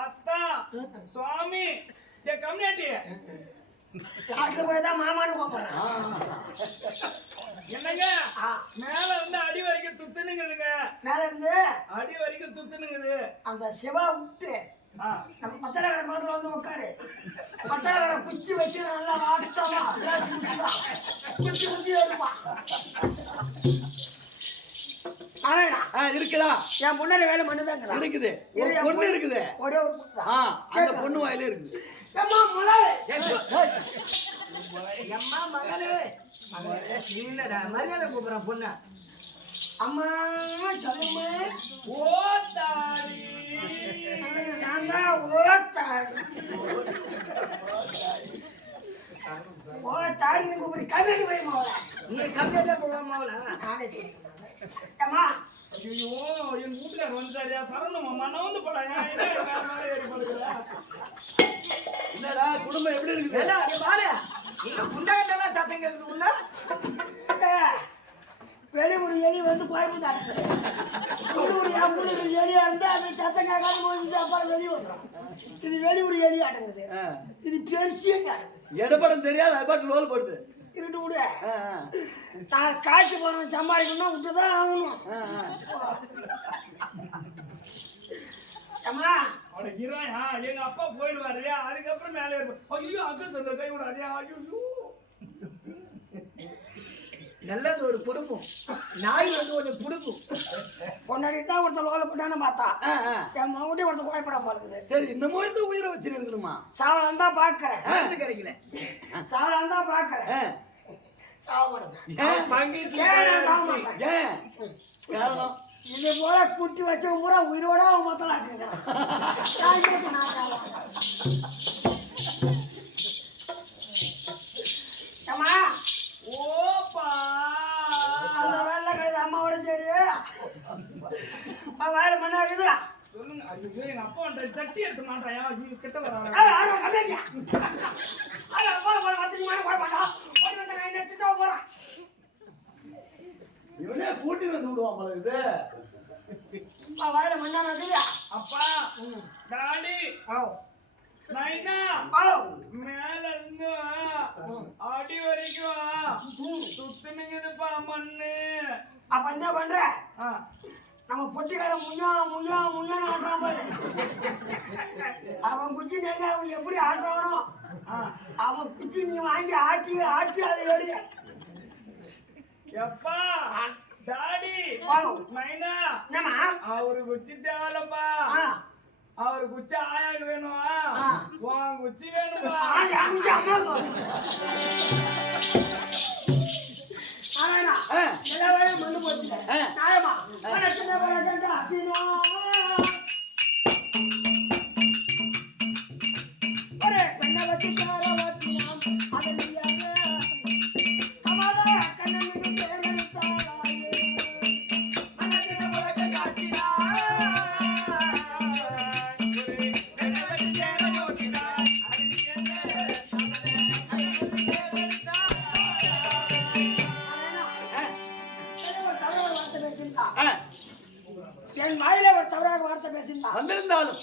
அத்தா சுவாமி ஏ கம்யூனிட்டி காட்டுல போய் தான் மாமான்னு கூப்பிடுறேன். என்னங்க? மேல இருந்து அடி வரைக்கும் துத்துனுங்குதுங்க. மேல இருந்து அடி வரைக்கும் துத்துனுங்குது. அந்த சிவா விட்டு நம்ம பத்தடகரை பக்கத்துல வந்து உட்காரு. பத்தடகரை குச்சி வச்சு நல்லா வாட்டமா குச்சி குச்சி எடுப்பான் ஆனா இருக்குதா? என் முன்னாடி வேலை மண்ணுதான் இருக்குது. ஒரு பொண்ணு இருக்குது. ஒரே ஆ அந்த பொண்ணு வாயில இருக்குது. ஏம்மா முளை எம்மா மகளே. நீ என்னடா மரியாதை கூப்பிடுறேன் பொண்ணு. அம்மா சொல்லுமா ஓ தாடி நான் தான் ஓ தாடின்னு கூப்பிடு. கம்மியாடி போய் மாவள நீ கம்மியாட்டே போகாம அவள நானே தெரியும் ஐயோ என் வீட்டுக்காரர் வந்துட்டாரியா சரணும் அம்மா நான் வந்து போடா. ஏன் என்ன வேற மேல ஏறி படுக்கிற என்னடா குடும்பம் எப்படி இருக்குது? ஏடா நீ பாரு. இங்க குண்டாயிட்டெல்லாம் சத்தம் கேக்குது உள்ள. வெளி ஒரு எலி வந்து கோயம்புத்தூர் உள்ளூர் என் உள்ளூர் எலியா இருந்து அந்த சத்தம் கேட்காத போது அப்புறம் வெளியே வந்துடும். இது வெளி ஒரு எலி அடங்குது. இது பெருசிய அடங்குது. இடப்படம் தெரியாது அது பாட்டு லோல் படுது. இருட்டு விடு. நான் காய்ச்சி போனவன் சம்பாதிக்கணும்னா விட்டு தான் ஆகணும். அம்மா அவனை ஹீரோயா எங்க அப்பா போயிடுவாரு அதுக்கப்புறம் மேலே ஐயோ அக்கல் சந்த கை விடாதே. ஐயோ. நல்லது ஒரு குடும்பம் நாய் வந்து ஒன்று குடுக்கும் கொண்டாடி தான் ஒருத்தர் லோல போட்டான்னு பார்த்தா. என் மகன்கிட்ட ஒருத்தர் கோயப்படாம இருக்குது சரி இன்னமும் இந்த உயிரை வச்சிருக்கணுமா சாவலாம் தான் பார்க்கறேன். கிடைக்கல சாவலாம் தான் பார்க்கறேன். இது போல குட்டி வச்ச பூரா உயிரோட அவன் மொத்தம் நான் கேட்டு நான் சாவ மாட்டேன். அம்மா ஓப்பா அந்த வெள்ளை கழுது அம்மாவோட சரி வயல மண்ணாகுது சொல்லுங்க ஐயோ எங்க அப்பா வந்துட்டாரு சட்டி எடுத்து மாட்டாயா? ஐயோ கிட்ட வராங்க கம்மியா அது அப்பா போல பத்து மணி போய் மாட்டா. ஒரு வந்து நான் என்ன திட்ட போறேன் இவனே கூட்டி வந்து விடுவான் போல இது வயல மண்ணா இருக்குது அப்பா டாடி ஓ நைனா ஓ மேல இருந்து அடி வரைக்கும் சுத்துனுங்குதுப்பா மண்ணு. அப்ப என்ன பண்ற? நம்ம பொட்டிக்கார முய்யா முய்யா முய்யான்னு ஆடுறான் பாரு. அவன் குச்சி நெல்ல அவன் எப்படி ஆடுறானோ. அவன் குச்சி நீ வாங்கி ஆட்டி ஆட்டி அதை எடு. எப்பா டாடி நைனா என்னம்மா? அவரு குச்சி தேவலப்பா ஆ. அவரு குச்சி ஆயாக்கு வேணுமா. உன் குச்சி வேணுமா? ஆ, எல்லா வேலையும் மண்ணு போட்டு ஆ.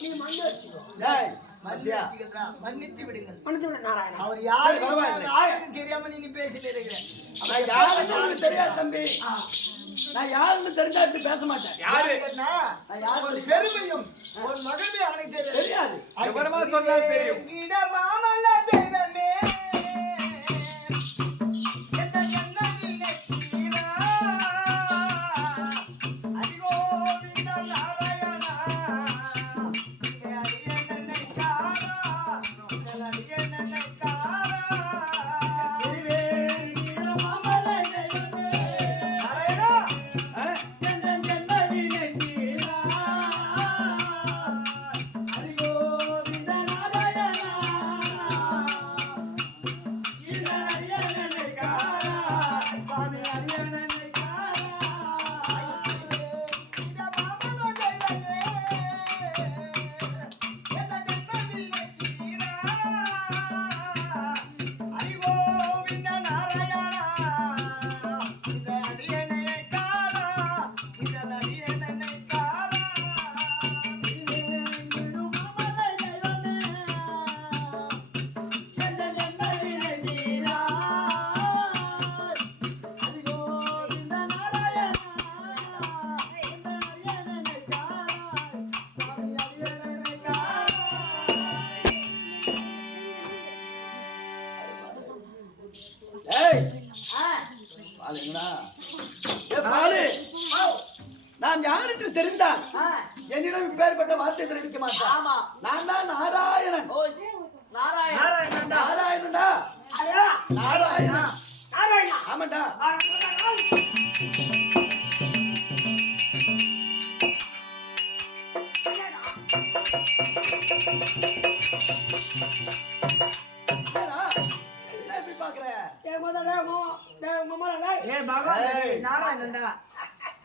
நீ மண்ணு வச்சுக்கோ. டேய், மருந்து மத்தியா. வச்சுக்கிறா, மன்னித்து விடுங்கள். மன்னிச்சு விடு நாராயணா. அவர் சரி, யாரு பரவாயில்லை. யாருன்னு தெரியாம நீங்க பேசிட்டு இருக்கிறேன். நான் யாருன்னு தெரியாது தம்பி. நான் யாருன்னு தெரிஞ்சா இப்படி பேச மாட்டேன். யாரு? யாருன்னா, நான் யாரு ஒரு பெருமையும் ஒரு மகிழ்ச்சி அவனுக்கு தெரியாது. தெரியாது. விவரமா சொன்னா தெரியும். இடமாமல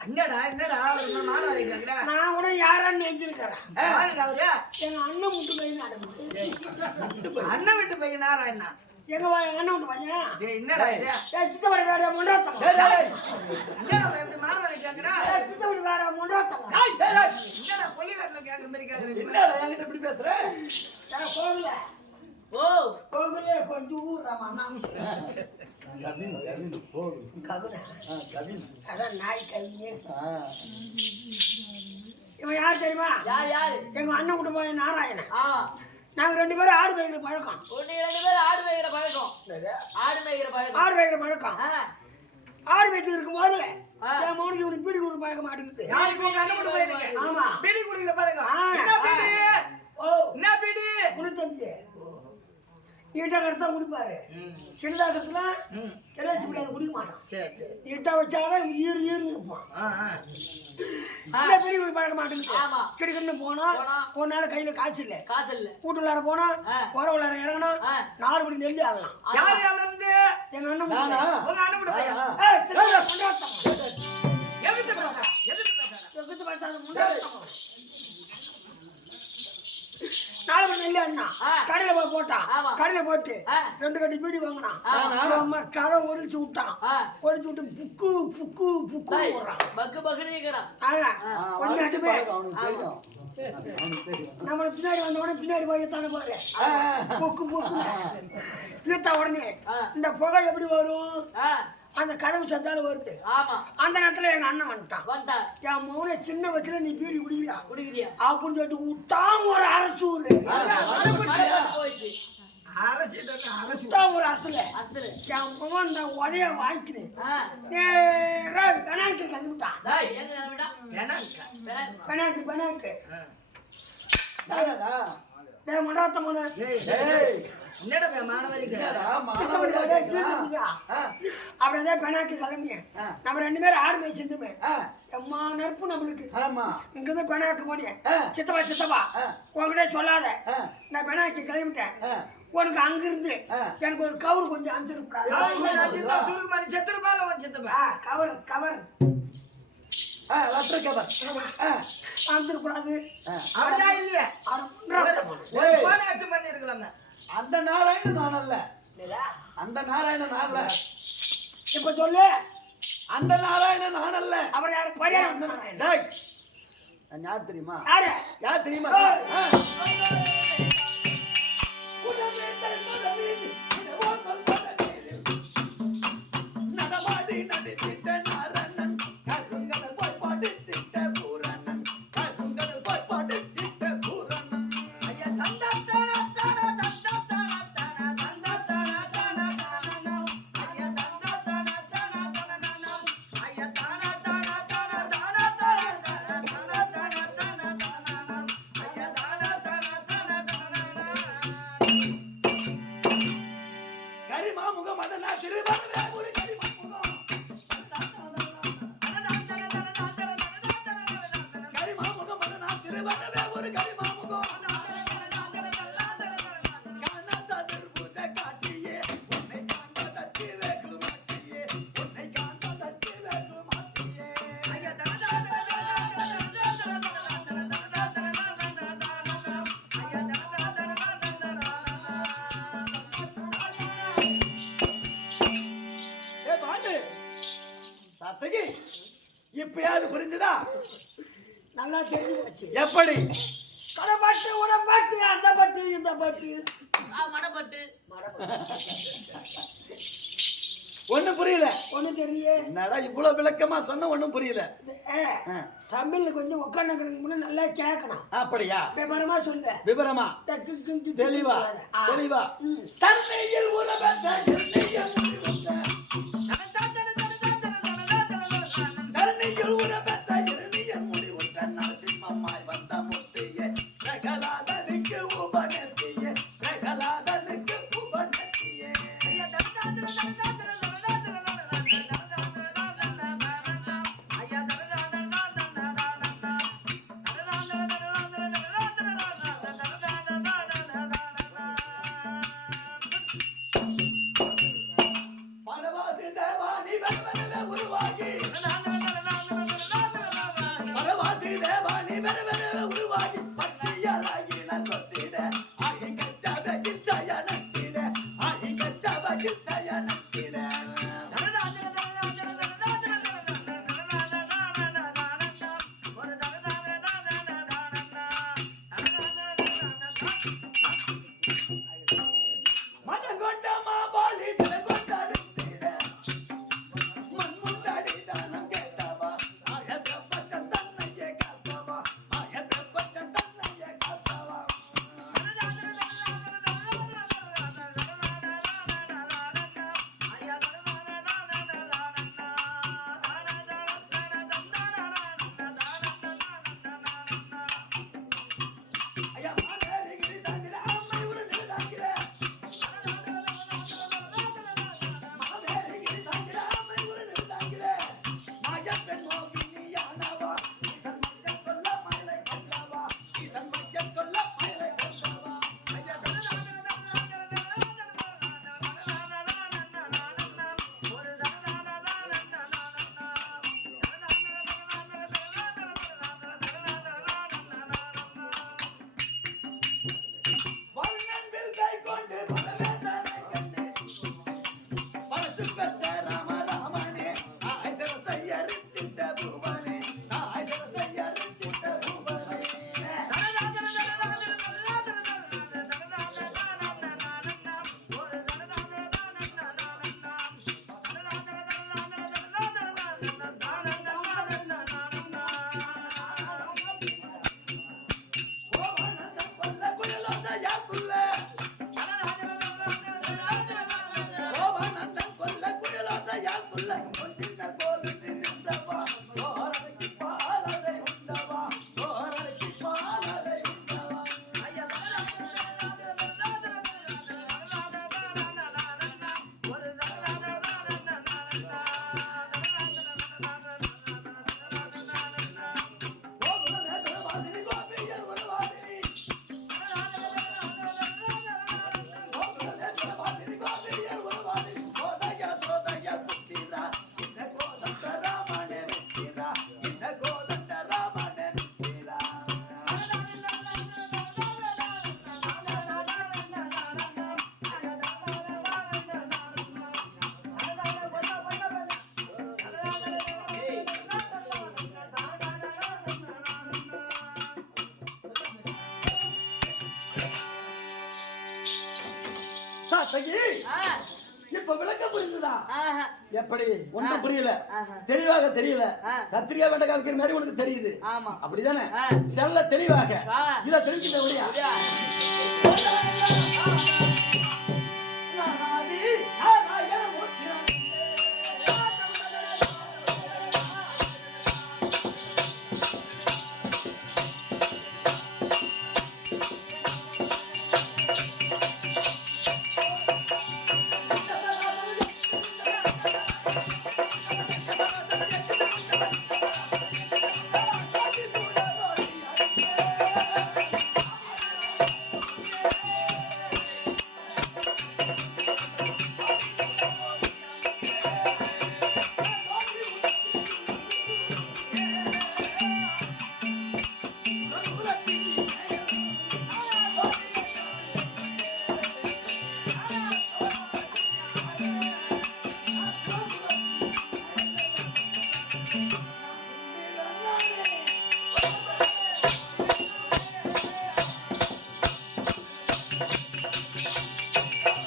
என்னடா என்னடா ஒரு மாணவரை கேக்குற நான் கூட யாரான்னு அவரு எங்க அண்ணன் முட்டு பையன் அண்ணன் வீட்டு பையன் நாராயணா எங்க வா எங்க அண்ணன் பையன்? டேய் என்னடா இது? ஏய் சித்தப்படி வேட முண்டாத்தம் டேய், டேய், என்னடா இப்படி மாணவரை கேக்குற? ஏய் சித்தப்படி வேட முண்டாத்தம் டேய், டேய். என்னடா கொல்லிக்காட்டுல கேக்குற மாதிரி என்னடா என்கிட்ட இப்படி பேசுற? போகல. ஓ. போகல கொஞ்சம் நான் அதான் நாய் கவியே இவன் யார் தெரியுமா? யார் யாரு? எங்க அண்ணன் முட்டு பையன் நாராயணன். ஆ. நாங்க ரெண்டு பேரும் ஆடு மேய்க்கிற பழக்கம். ஒண்ணு ரெண்டு பேரும் ஆடு மேய்கிற பழக்கம். ஆடு மேய்கிற பழக்கம். ஆடு மேய்க்கிற பழக்கம். ஆடு மேய்ச்சி இருக்கும்போது. என் மௌனுக்கு இவனுக்கு பீடி கொடுக்க பழக்க மாட்டேங்குது யாருக்கு உங்க அண்ணன் வீட்டு பையனுக்கு ஆமா. பீடி குடிக்கிற பழக்கம். என்ன பீடி? ஓ என்ன பீடி? குடித்தஞ்சு ஈட்டா கருத்தா குடிப்பாரு சில்லா கருத்துல என்னாச்சு குடிக்க மாட்டான் ஈட்டா வச்சாதான் ஈர் ஈர்னு இருப்பான். பெரிய போய் பழக்க மாட்டேங்குது. கிடுக்கணும்னு போனா ஒரு நாள் கையில காசு இல்ல. காசு இல்ல. கூட்டுள்ளார போனா உர உள்ளார இறங்கணும் நாலு மணி நெல்லி ஆடலாம் யார் இறந்து? எங்க அண்ணன் உங்க அண்ணன் எதிர்த்து பார்த்தா எதிர்த்து பார்த்தா எதிர்த்து பார்த்தா முன்னாடி. நாலு மணி கடையில போய் போட்டான் கடையில போட்டு ரெண்டு கட்டி பீடி வாங்கினான். கதை ஒழிச்சு விட்டான். ஒழிச்சு விட்டு புக்கு புக்கு புக்கு கொஞ்சமே நம்மளை பின்னாடி வந்த உடனே பின்னாடி போய் தானே பாரு. புக்கு புக்கு உடனே இந்த புகை எப்படி வரும்? அந்த கனவு சந்தாலும் வருது. ஆமா. அந்த நேரத்துல எங்க அண்ணன் வந்துட்டான். என் மௌன சின்ன வயசுல நீ பீடி குடிக்கிறியா? அப்படின்னு சொல்லிட்டு விட்டான் ஒரு அரசு ஒரு ஒரு அரசுல. என் மகன் இந்த உடைய வாங்கினேன் பெனாக்கு கிளம்பிட்டான் பெனாக்கு பெனாக்கு மடாத்தமான அப்படியே பெனாக்கு கிளம்பிய. நம்ம ரெண்டு பேரும் ஆடு போய் சேர்ந்துமே எம்மா நெருப்பு நம்மளுக்கு. இங்கிருந்து பெனாக்கு போனேன் சித்தப்பா சித்தப்பா உங்ககிட்ட சொல்லாத. நான் பெனாக்கு கிளம்பிட்டேன். உனக்கு அங்கிருந்து எனக்கு ஒரு கவுரு கொஞ்சம் அமைச்சிருப்பா செத்துருப்பால சித்தப்பா? Cover cover. அமைச்சிருக்கூடாது அப்படிதான் இல்லையா. பண்ணிருக்கலாம். அந்த நாராயணன் நான் அல்ல அந்த நாராயணன் நான் அல்ல இப்ப சொல்லு. அந்த நாராயணன் நான் அல்ல அவர் யாரு? பரியாரம் யார் தெரியுமா? யாரு? யார் தெரியுமா? சத்தகி இப்பயாவது புரிஞ்சுதா நல்லா தெரிஞ்சு போச்சு எப்படி கடைப்பாட்டு உடம்பாட்டு அந்த பாட்டு இந்த பாட்டு மடப்பட்டு ஒண்ணும் புரியல ஒண்ணும் தெரியலையே என்னடா இவ்வளவு விளக்கமா சொன்ன ஒண்ணும் புரியல தமிழ்ல கொஞ்சம் உட்காந்துக்கிறதுக்கு முன்ன நல்லா கேட்கணும் அப்படியா விவரமா சொல்லு விவரமா தக்கு கிந்து தெளிவா. தெளிவா ம். தன்னையில் எப்படி? ஒன்றும் புரியல. தெளிவாக தெரியல. ஆ. கத்திரிக்காய் வெண்டைக்காய் வைக்கிற மாதிரி உனக்கு தெரியுது. ஆமா. அப்படிதானே. நல்ல தெளிவாக. இத தெரிஞ்சுக்க முடியா? அப்படியா? வந்தாயா